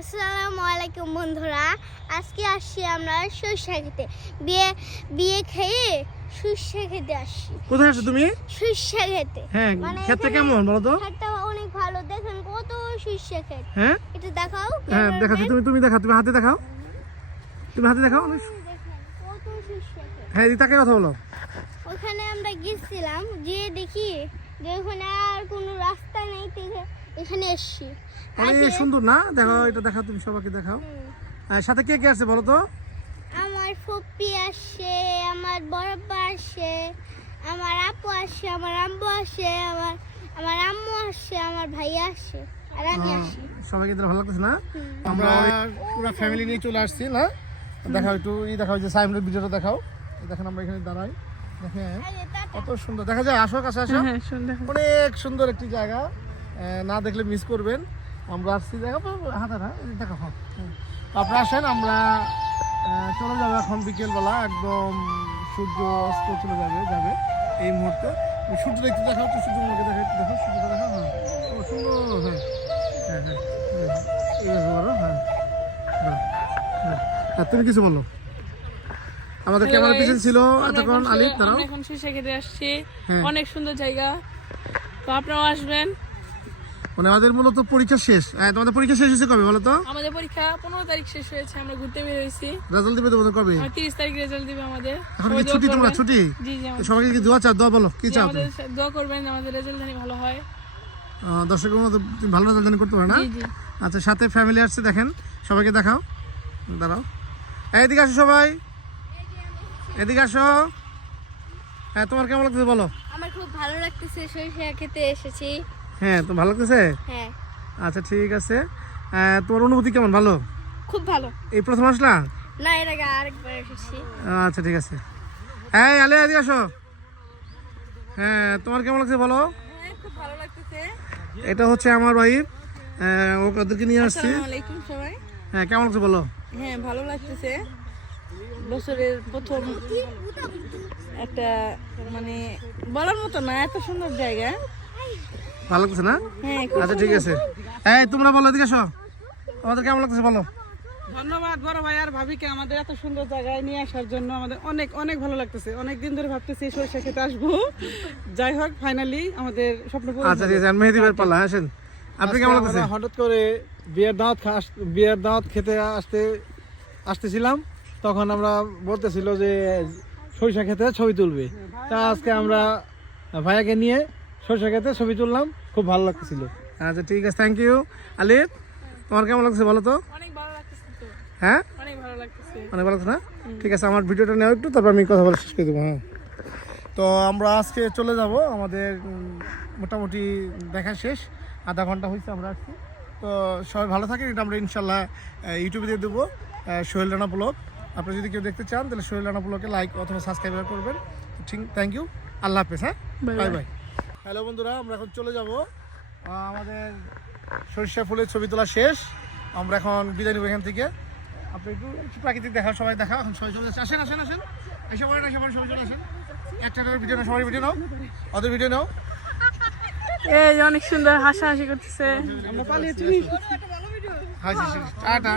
আসসালামু আলাইকুম বন্ধুরা, আজকে আসছি আমরা সরষে খেতে। বিয়ে খেয়ে সরষে খেতে আসছি। কোথায় আছো তুমি? সরষে খেতে। হ্যাঁ, খেতে কেমন বলো তো? খেতটা অনেক ভালো, দেখেন কত সরষে ক্ষেত। হ্যাঁ এটা দেখাও। হ্যাঁ দেখাচ্ছি, তুমি দেখাও, তুমি হাতে দেখাও, তুমি হাতে দেখাও। দেখেন কত সরষে ক্ষেত। হ্যাঁ, এদিকে কথা বলো। ওখানে আমরা গেছিলাম, যে দেখি যে ওখানে আর কোনো রাস্তা নেই, এখানে এসছি। অনেক সুন্দর না? দেখো, এটা দেখাও, তুমি সবাইকে দেখাও। সাথে কে কে আসছে বলো তো? আমার ফুপি আসে, আমার বড়পা আসে, আমার আপু আসে, আমার আম্মু আসে, আমার আম্মু আসে, আমার ভাই আসে, আর আমি আসি। সবাইকে ভালো লাগতেছে না? আমরা পুরো ফ্যামিলি নিয়ে চলে আসছি না? দেখাও একটু, দেখাও যে সাইমনের ভিডিওটা দেখাও। দেখেন আমরা এখানে দাঁড়াই, দেখেন কত সুন্দর দেখা যায়। আসো কাছে আসো, অনেক সুন্দর একটি জায়গা, না দেখলে মিস করবেন। আমরা আসছি, দেখাবো হাতে না, দেখাও। আপনারা আসেন, আমরা চলে যাবো এখন বিকেলবেলা, একদম সূর্য অস্ত চলে যাবে এই মুহূর্তে। সূর্য দেখতে দেখাও, তো সূর্যকে দেখা, একটু দেখো সূর্যটা দেখাও। হ্যাঁ, ও সুন্দর। হ্যাঁ হ্যাঁ হ্যাঁ হ্যাঁ, এইভাবে বলো। হ্যাঁ হ্যাঁ হ্যাঁ, তুমি কিছু বলো। আমাদের ক্যামেরা পিছন ছিল এতক্ষণ আলিফ, দাঁড়াও। আমরা এখন সরষে খেতে আসছি, অনেক সুন্দর জায়গা, তো আপনারাও আসবেন। মানে আমাদের মূলত পরীক্ষা শেষ। তোমাদের পরীক্ষা শেষ হয়েছে কবে বলো তো? আমাদের পরীক্ষা 15 তারিখ শেষ হয়েছে, আমরা ঘুরতে বের হয়েছি। রেজাল্ট দিবে তো কবে? 30 তারিখ রেজাল্ট দিবে আমাদের। এখন কি ছুটি? তোমরা ছুটি? জি জি, সবাইকে কি দোয়া চাও? দোয়া বলো, কি চাও? আমাদের দোয়া করবেন আমাদের রেজাল্ট জানি ভালো হয়। দর্শকের মতো তুমি ভালো রেজাল্ট জানি করতে পারো না? জি জি। আচ্ছা, সাথে ফ্যামিলি আসছে, দেখেন সবাইকে দেখাও। দাঁড়াও, এদিকে আসো সবাই, এদিকে আসো। হ্যাঁ, তোমার কেমন লাগতেছে বলো? আমার খুব ভালো লাগতেছে, সরষে খেতে এসেছি। হ্যাঁ, তো ভালো লাগতেছে? হ্যাঁ, আচ্ছা ঠিক আছে। তোমার অনুভূতি কেমন? ভালো? খুব ভালো। এই প্রথম আসলা? না, এর আগে আরেকবার এসেছি। আচ্ছা ঠিক আছে। হ্যাঁ আলে, এদিকে আসো। হ্যাঁ, তোমার কেমন লাগছে বলো? খুব ভালো লাগতেছে। এটা হচ্ছে আমার ওয়াইফ, ওদেরকে নিয়ে আসছি। আসসালামু আলাইকুম সবাই। হ্যাঁ, কেমন লাগছে বলো? হ্যাঁ, ভালো লাগতেছে। বছরের প্রথম একটা, মানে বলার মতো না, এত সুন্দর জায়গা। ভালো লাগছে না? হ্যাঁ, আচ্ছা ঠিক আছে। এই তোমরা বলো, এদিকে আসো, আমাদের কেমন লাগতেছে বলো? ধন্যবাদ বড় ভাই আর ভাবিকে আমাদের এত সুন্দর জায়গায় নিয়ে আসার জন্য। আমাদের অনেক অনেক ভালো লাগতেছে, অনেক দিন ধরে ভাবতেছি সরষে খেতে আসবো। যাই হোক, ফাইনালি আমাদের স্বপ্ন পূরণ আচ্ছা হলো। ঠিক আছে, মেহেদি ভাইয়ের পাল্লা, আসেন। আপনি কেমন আজকে লাগতেছে? আমরা হঠাৎ করে বিয়ের দাওয়াত খেতে আসতেছিলাম, তখন আমরা বলতেছিল যে সরিষা খেতে ছবি তুলবে। তা আজকে আমরা ভাইয়াকে নিয়ে সরিষা খেতে ছবি তুললাম, খুব ভালো লাগতেছিল। আচ্ছা ঠিক আছে, থ্যাংক ইউ। আলিফ, তোমার কেমন লাগছে বলো তো? অনেক ভালো লাগতেছে তো, হ্যাঁ, অনেক ভালো লাগতেছে। অনেক ভালো লাগছে না? ঠিক আছে, আমার ভিডিওটা নেওয়া একটু, তারপর আমি কথা বলা শেষ করে দেবো। হ্যাঁ, তো আমরা আজকে চলে যাব, আমাদের মোটামুটি দেখা শেষ, আধা ঘন্টা হয়েছে আমরা আসছি। তো সবাই ভালো থাকেন, এটা আমরা ইনশাল্লাহ ইউটিউবে দিয়ে দেবো, সোহেল রানা ব্লগ। আপনি যদি কেউ দেখতে চান তাহলে সোহেল রানা ব্লগে লাইক অথবা সাবস্ক্রাইব করবেন। ঠিক, থ্যাংক ইউ, আল্লাহ হাফেজ। হ্যাঁ, বাই বাই। হ্যালো বন্ধুরা, আমরা এখন চলে যাব, আমাদের সরিষা ফুলের ছবি তোলা শেষ, আমরা এখন বিদায় নেব এখান থেকে। আপনি একটু প্রাকৃতিক দেখাও, সবাই দেখাও। এখন সবাই চলে যাচ্ছে, আসেন আসেন আসেন, এসে পড়েন, এসে পড়েন, সবাই চলে আসেন। একটা ভিডিও নাও, সবাই ভিডিও নাও, ওদের ভিডিও নাও। এই যে অনেক সুন্দর হাসাহাসি করতেছে। আমরা পালিয়েছি। হাসি টাটা।